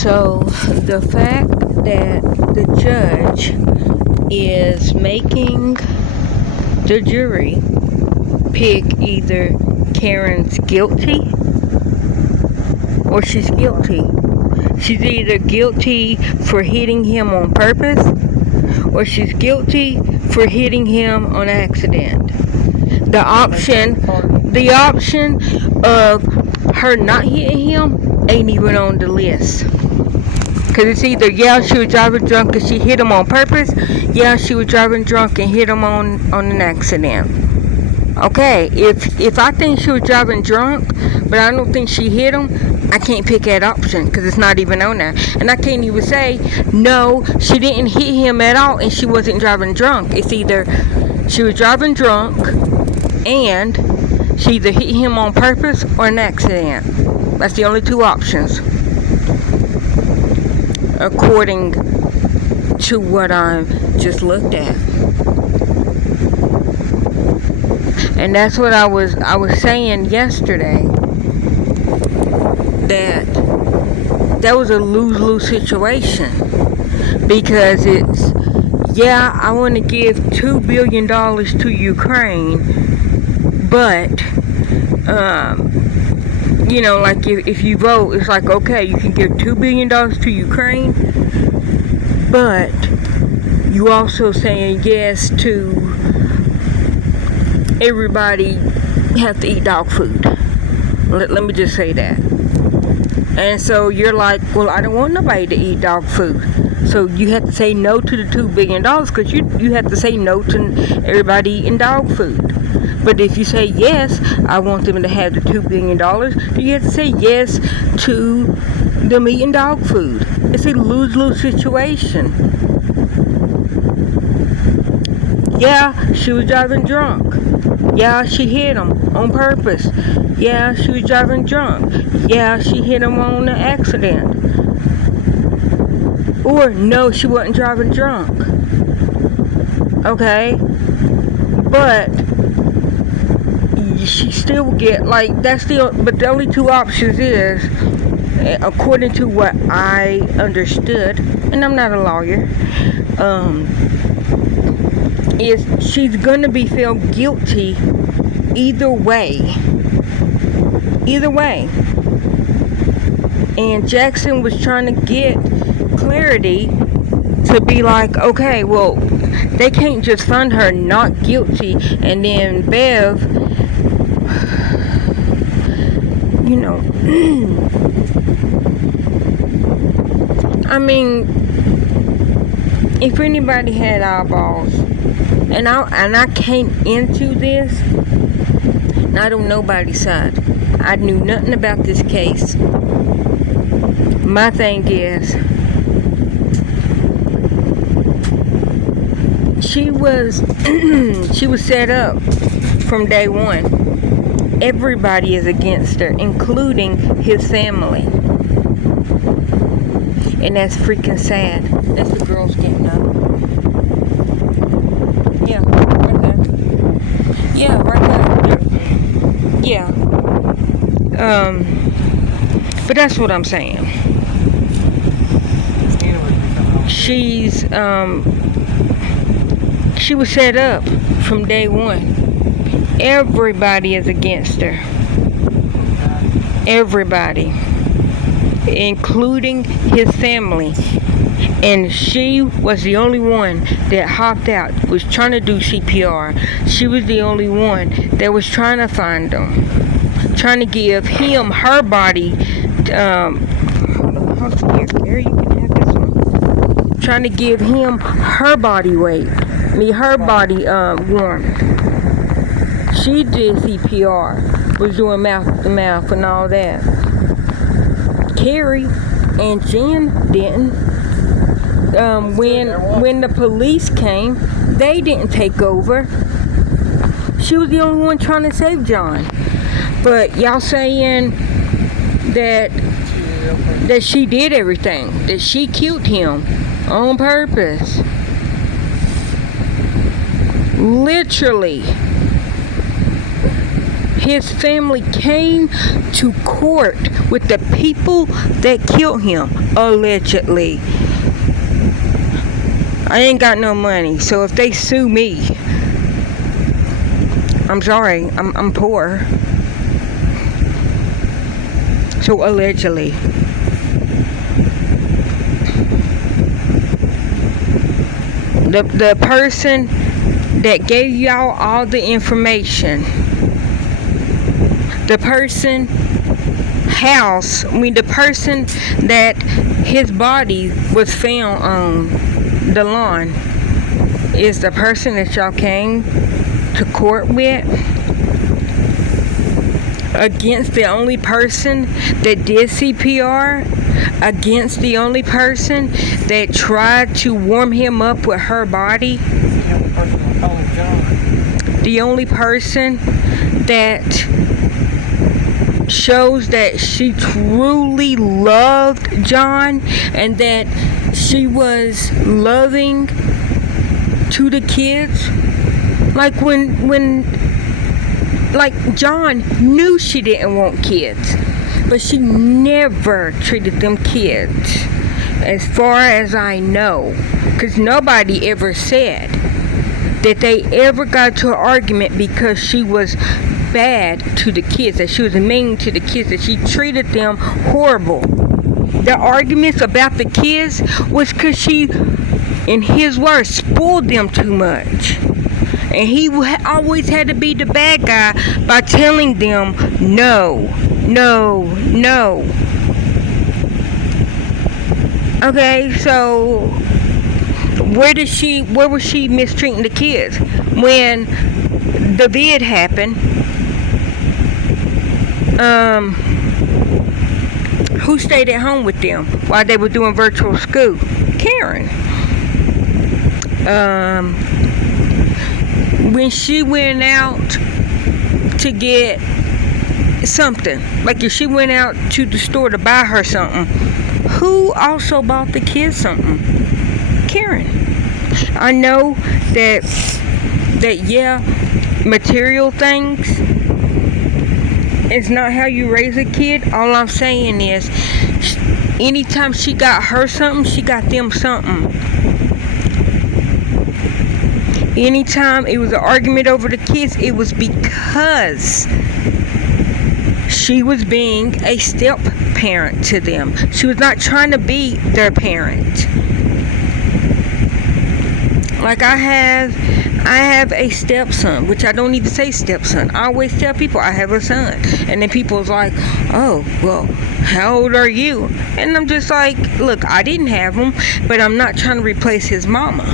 So the fact that the judge is making the jury pick either Karen's guilty or she's guilty. She's either guilty for hitting him on purpose or she's guilty for hitting him on accident. The option of her not hitting him ain't even on the list. Because it's either, yeah, she was driving drunk and she hit him on purpose. Yeah, she was driving drunk and hit him on an accident. Okay, if I think she was driving drunk, but I don't think she hit him, I can't pick that option because it's not even on there. And I can't even say, no, she didn't hit him at all and she wasn't driving drunk. It's either she was driving drunk and she either hit him on purpose or an accident. That's the only two options, according to what I just looked at. And that's what I was saying yesterday, that was a lose-lose situation, because it's, yeah, I want to give $2 billion to Ukraine, but you know, like if you vote, it's like, okay, you can give $2 billion to Ukraine, but you also saying yes to everybody have to eat dog food. Let me just say that. And so you're like, well, I don't want nobody to eat dog food. So you have to say no to the $2 billion because you have to say no to everybody eating dog food. But if you say yes, I want them to have the $2 billion, then you have to say yes to them eating dog food. It's a lose-lose situation. Yeah, she was driving drunk. Yeah, she hit him on purpose. Yeah, she was driving drunk. Yeah, she hit him on an accident. Or, no, she wasn't driving drunk. Okay? But she still get, like, that's still, but the only two options is, according to what I understood, and I'm not a lawyer, is she's gonna be found guilty either way. Either way. And Jackson was trying to get clarity to be like, okay, well, they can't just find her not guilty and then Bev, you know, I mean, if anybody had eyeballs, and I came into this, and I don't know nobody's side. I knew nothing about this case. My thing is, she was set up from day one. Everybody is against her, including his family. And that's freaking sad. That's the girls getting up. Yeah, right there. Yeah, right there. Yeah. But that's what I'm saying. She was set up from day one. Everybody is against her. Everybody. Including his family. And she was the only one that hopped out, was trying to do CPR. She was the only one that was trying to find him. Trying to give him her body, Gary, you can have this one. Trying to give him her body weight. Her body warmth. She did CPR, was doing mouth to mouth and all that. Carrie and Jen didn't. When the police came, they didn't take over. She was the only one trying to save John. But y'all saying that she did everything, that she killed him on purpose. Literally. his family came to court with the people that killed him, allegedly. I ain't got no money, so if they sue me, I'm sorry, I'm poor. So allegedly. The person that gave y'all all the information, the person the person that his body was found on the lawn is the person that y'all came to court with against the only person that did CPR, against the only person that tried to warm him up with her body, the only person that shows that she truly loved John and that she was loving to the kids. Like when John knew she didn't want kids, but she never treated them kids, as far as I know, because nobody ever said that they ever got to an argument because she was bad to the kids, that she was mean to the kids, that she treated them horrible. The arguments about the kids was because she, in his words, spoiled them too much. And he always had to be the bad guy by telling them no, no, no. Okay, so where was she mistreating the kids? When the vid happened, who stayed at home with them while they were doing virtual school? Karen. When she went out to get something, like if she went out to the store to buy her something, who also bought the kids something? Karen. I know that yeah, material things is not how you raise a kid. All I'm saying is, anytime she got her something, she got them something. Anytime it was an argument over the kids, it was because she was being a step parent to them. She was not trying to be their parent. Like I have a stepson, which I don't need to say stepson. I always tell people I have a son. And then people's like, oh, well, how old are you? And I'm just like, look, I didn't have him, but I'm not trying to replace his mama.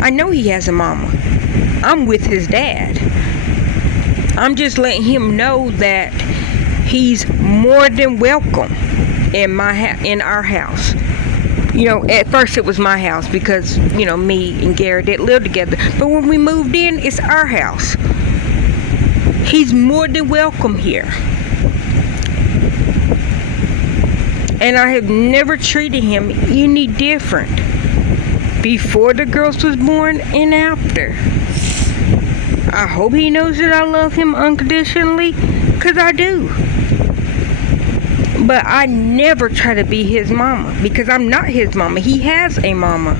I know he has a mama. I'm with his dad. I'm just letting him know that he's more than welcome in our house. You know, at first it was my house because, you know, me and Gary didn't live together. But when we moved in, it's our house. He's more than welcome here. And I have never treated him any different before the girls was born and after. I hope he knows that I love him unconditionally, because I do. But I never try to be his mama, because I'm not his mama. He has a mama.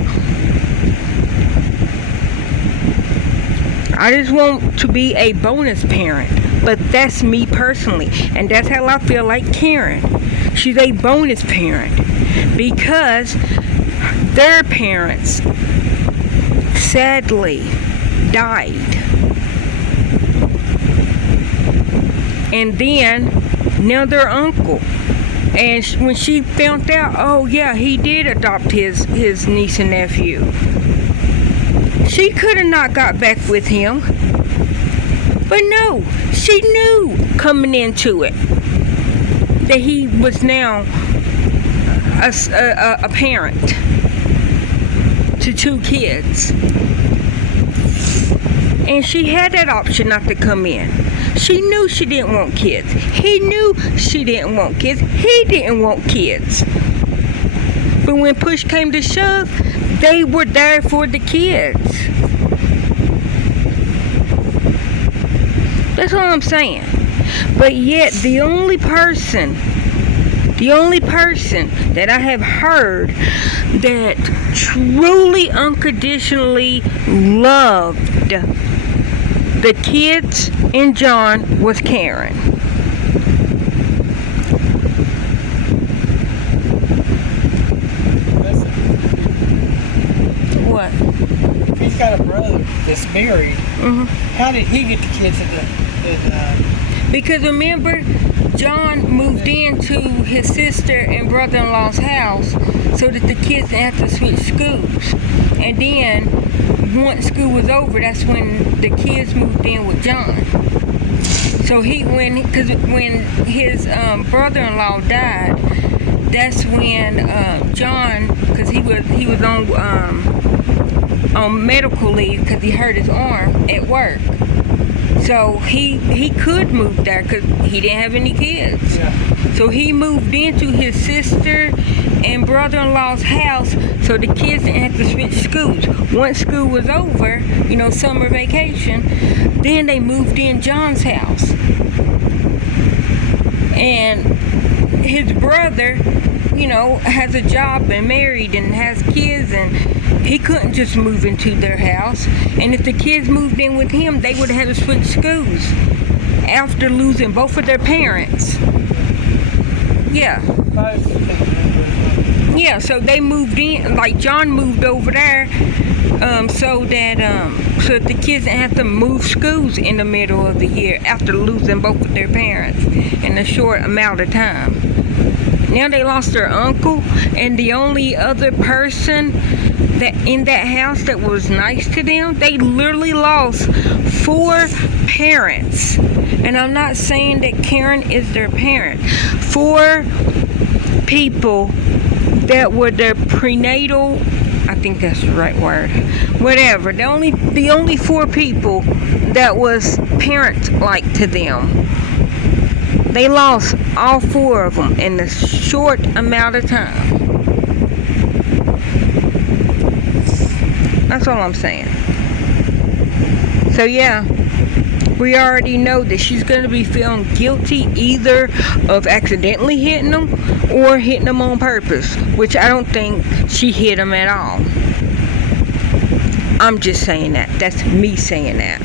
I just want to be a bonus parent. But that's me personally. And that's how I feel like Karen. She's a bonus parent. Because their parents sadly died. And then now their uncle. And when she found out, oh yeah, he did adopt his niece and nephew, she could have not got back with him. But no, she knew coming into it that he was now a parent to 2 kids. And she had that option not to come in. She knew she didn't want kids. He knew she didn't want kids. He didn't want kids. But when push came to shove, they were there for the kids. That's all I'm saying. But yet the only person that I have heard that truly unconditionally loved the kids and John was Karen. Listen, What? if he's got a brother that's married, how did he get the kids Because remember, John moved into his sister and brother-in-law's house so that the kids didn't have to switch schools. And then, once school was over, that's when the kids moved in with John. So when his brother-in-law died, that's when John, because he was on medical leave because he hurt his arm at work. So he could move there because he didn't have any kids. Yeah. So he moved into his sister and brother-in-law's house so the kids didn't have to switch schools. Once school was over, summer vacation, then they moved in John's house. And his brother, has a job and married and has kids, and he couldn't just move into their house. And if the kids moved in with him, they would have to switch schools after losing both of their parents. Yeah. Yeah, so they moved in, like John moved over there, so that the kids didn't have to move schools in the middle of the year after losing both of their parents in a short amount of time. Now they lost their uncle, and the only other person that in that house that was nice to them, they literally lost 4 parents. And I'm not saying that Karen is their parent. 4 people that were their prenatal, I think that's the right word, whatever, the only 4 people that was parent-like to them. They lost all 4 of them in a short amount of time. That's all I'm saying. So yeah, we already know that she's going to be found guilty either of accidentally hitting them or hitting them on purpose, which I don't think she hit them at all. I'm just saying that. That's me saying that.